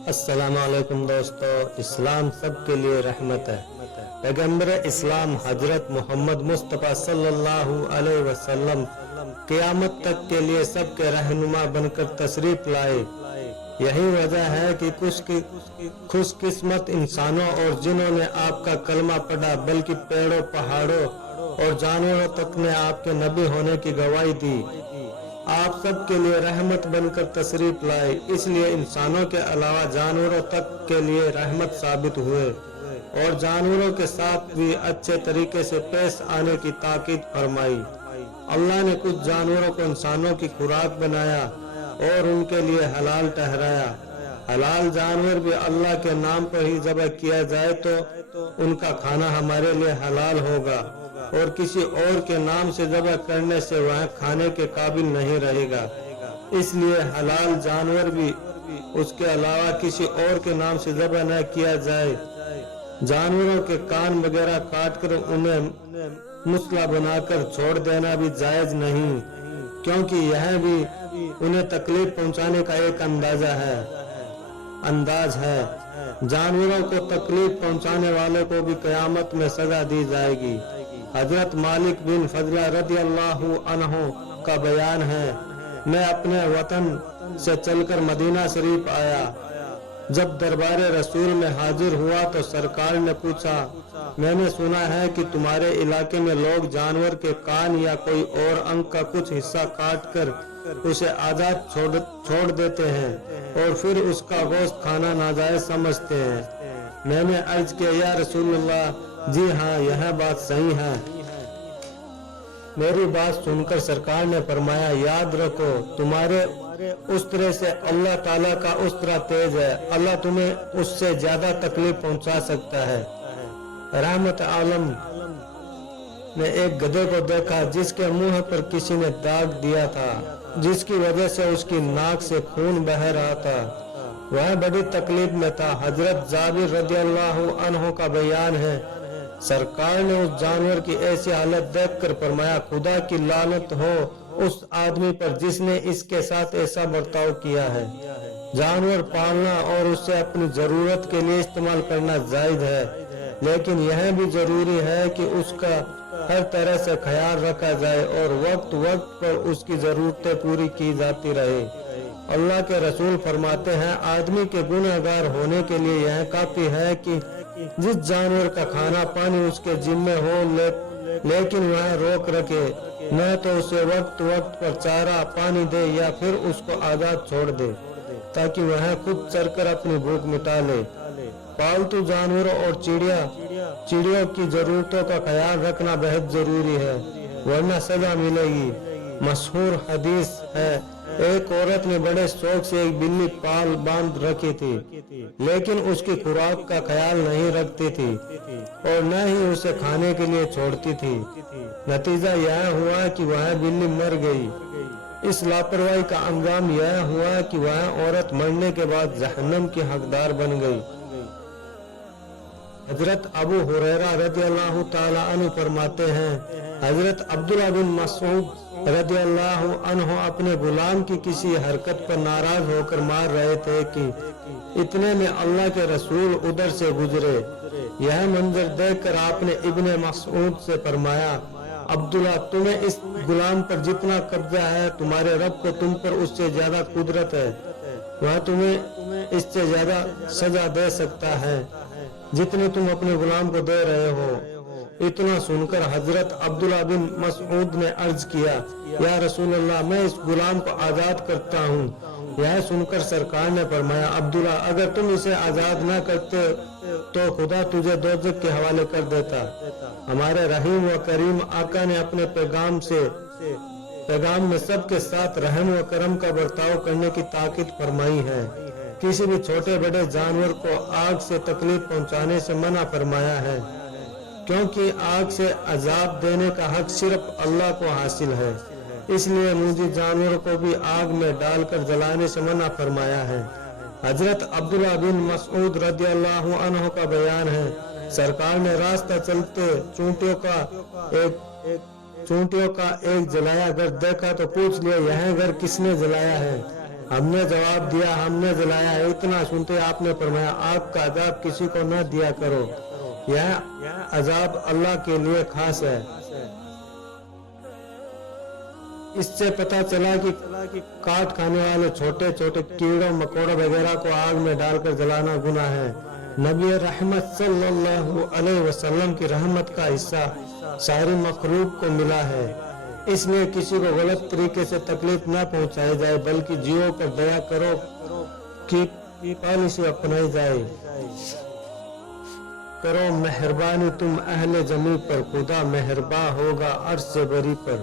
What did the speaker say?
अस्सलाम वालेकुम दोस्तों, इस्लाम सब के लिए रहमत है। पैगंबर इस्लाम हजरत मोहम्मद मुस्तफ़ा सल्लल्लाहु अलैहि वसल्लम क़यामत तक के लिए सबके रहनुमा बनकर तशरीफ लाए। यही वजह है कि खुशकिस्मत इंसानों और जिन्हों ने आपका कलमा पढ़ा, बल्कि पेड़ों, पहाड़ों और जानवरों तक ने आपके नबी होने की गवाही दी। आप सब के लिए रहमत बनकर तशरीफ लाए, इसलिए इंसानों के अलावा जानवरों तक के लिए रहमत साबित हुए और जानवरों के साथ भी अच्छे तरीके से पेश आने की ताकीद फरमाई। अल्लाह ने कुछ जानवरों को इंसानों की खुराक बनाया और उनके लिए हलाल ठहराया। हलाल जानवर भी अल्लाह के नाम पर ही ज़बह किया जाए तो उनका खाना हमारे लिए हलाल होगा, और किसी और के नाम से ज़बह करने से वह खाने के काबिल नहीं रहेगा। इसलिए हलाल जानवर भी उसके अलावा किसी और के नाम से ज़बह न किया जाए। जानवरों के कान वगैरह काटकर उन्हें मुसला बनाकर छोड़ देना भी जायज नहीं, क्योंकि यह भी उन्हें तकलीफ पहुंचाने का एक अंदाज है। जानवरों को तकलीफ पहुंचाने वाले को भी क़यामत में सजा दी जाएगी। हजरत मालिक बिन फजला रदियल्लाहु अन्हु का बयान है, मैं अपने वतन से चलकर मदीना शरीफ आया। जब दरबार रसूल में हाजिर हुआ तो सरकार ने पूछा, मैंने सुना है कि तुम्हारे इलाके में लोग जानवर के कान या कोई और अंग का कुछ हिस्सा काट कर उसे आजाद छोड़ देते हैं और फिर उसका गोश्त खाना नाजायज समझते हैं। मैंने अर्ज किया, या रसूलल्लाह, जी हाँ, यह बात सही है। मेरी बात सुनकर सरकार ने फरमाया, याद रखो, तुम्हारे उस तरह से अल्लाह ताला का उस तरह तेज है, अल्लाह तुम्हें उससे ज्यादा तकलीफ पहुंचा सकता है। रहमत आलम ने एक गधे को देखा जिसके मुंह पर किसी ने दाग दिया था, जिसकी वजह से उसकी नाक से खून बह रहा था। वह बड़ी तकलीफ में था। हजरत जाबिर रदियल्लाहु अन्हु का बयान है, सरकार ने उस जानवर की ऐसी हालत देखकर फरमाया, खुदा की लानत हो उस आदमी पर जिसने इसके साथ ऐसा बर्ताव किया है। जानवर पालना और उसे अपनी जरूरत के लिए इस्तेमाल करना जायज है, लेकिन यह भी जरूरी है कि उसका हर तरह से ख्याल रखा जाए और वक्त वक्त पर उसकी जरूरतें पूरी की जाती रहे। अल्लाह के रसूल फरमाते हैं, आदमी के गुनहगार होने के लिए यह काफी है कि जिस जानवर का खाना पानी उसके जिम्मे हो लेकिन वह रोक रखे, न तो उसे वक्त वक्त पर चारा पानी दे या फिर उसको आजाद छोड़ दे ताकि वह खुद चरकर अपनी भूख मिटा ले। पालतू जानवरों और चिड़ियों की जरूरतों का ख्याल रखना बेहद जरूरी है, वरना सजा मिलेगी। मशहूर हदीस है, एक औरत ने बड़े शौक से एक बिल्ली पाल बांध रखी थी, लेकिन उसकी खुराक का ख्याल नहीं रखती थी और न ही उसे खाने के लिए छोड़ती थी। नतीजा यह हुआ कि वह बिल्ली मर गई। इस लापरवाही का अंजाम यह हुआ कि वह औरत मरने के बाद जहन्नम की हकदार बन गई। हजरत अबू हुरैरा रदियल्लाहु ताला अन्हु फरमाते हैं, हजरत अब्दुल्लाह बिन मसऊद रदियल्लाहु अन्हु अपने गुलाम की किसी हरकत पर नाराज होकर मार रहे थे कि इतने में अल्लाह के रसूल उधर से गुजरे। यह मंजर देखकर आपने इब्ने मसऊद से फरमाया, अब्दुल्ला, तुम्हें इस गुलाम पर जितना कब्जा है, तुम्हारे रब को तुम पर उससे ज्यादा कुदरत है, वह तुम्हें इससे ज्यादा सजा दे सकता है जितने तुम अपने गुलाम को दे रहे हो। इतना सुनकर हजरत अब्दुल्ला बिन मसऊद ने अर्ज किया, या रसूल अल्लाह, मैं इस गुलाम को आजाद करता हूँ। यह सुनकर सरकार ने फरमाया, अब्दुल्ला, अगर तुम इसे आजाद न करते तो खुदा तुझे दोज़ख के हवाले कर देता। हमारे रहीम व करीम आका ने अपने पैगाम में सबके साथ रहम व करम का बर्ताव करने की ताकीद फरमाई है। किसी भी छोटे बड़े जानवर को आग से तकलीफ पहुंचाने से मना फरमाया है, क्योंकि आग से अजाब देने का हक सिर्फ अल्लाह को हासिल है। इसलिए मुझे जानवरों को भी आग में डालकर जलाने से मना फरमाया है। हजरत अब्दुल्लाह बिन मसऊद रदियल्लाहु अन्हु का बयान है, सरकार ने रास्ता चलते चूंटियों का एक जलाया घर देखा तो पूछ लिया, यह घर किसने जलाया है? हमने जवाब दिया, हमने जलाया है। इतना सुनते आपने फरमाया, आग का अजाब किसी को न दिया करो, यह अजाब अल्लाह के लिए खास है। इससे पता चला कि काट खाने वाले छोटे छोटे कीड़ों मकोड़ों वगैरह को आग में डालकर जलाना गुनाह है। नबी रहमत सल्लल्लाहु अलैहि वसल्लम की रहमत का हिस्सा सारी मखलूक को मिला है, इसलिए किसी को गलत तरीके से तकलीफ न पहुंचाई जाए, बल्कि जीवों पर दया करो कि पॉलिसी अपनाई जाए। करो मेहरबानी तुम अहले जमी पर, खुदा मेहरबा होगा अर्श से बरी पर।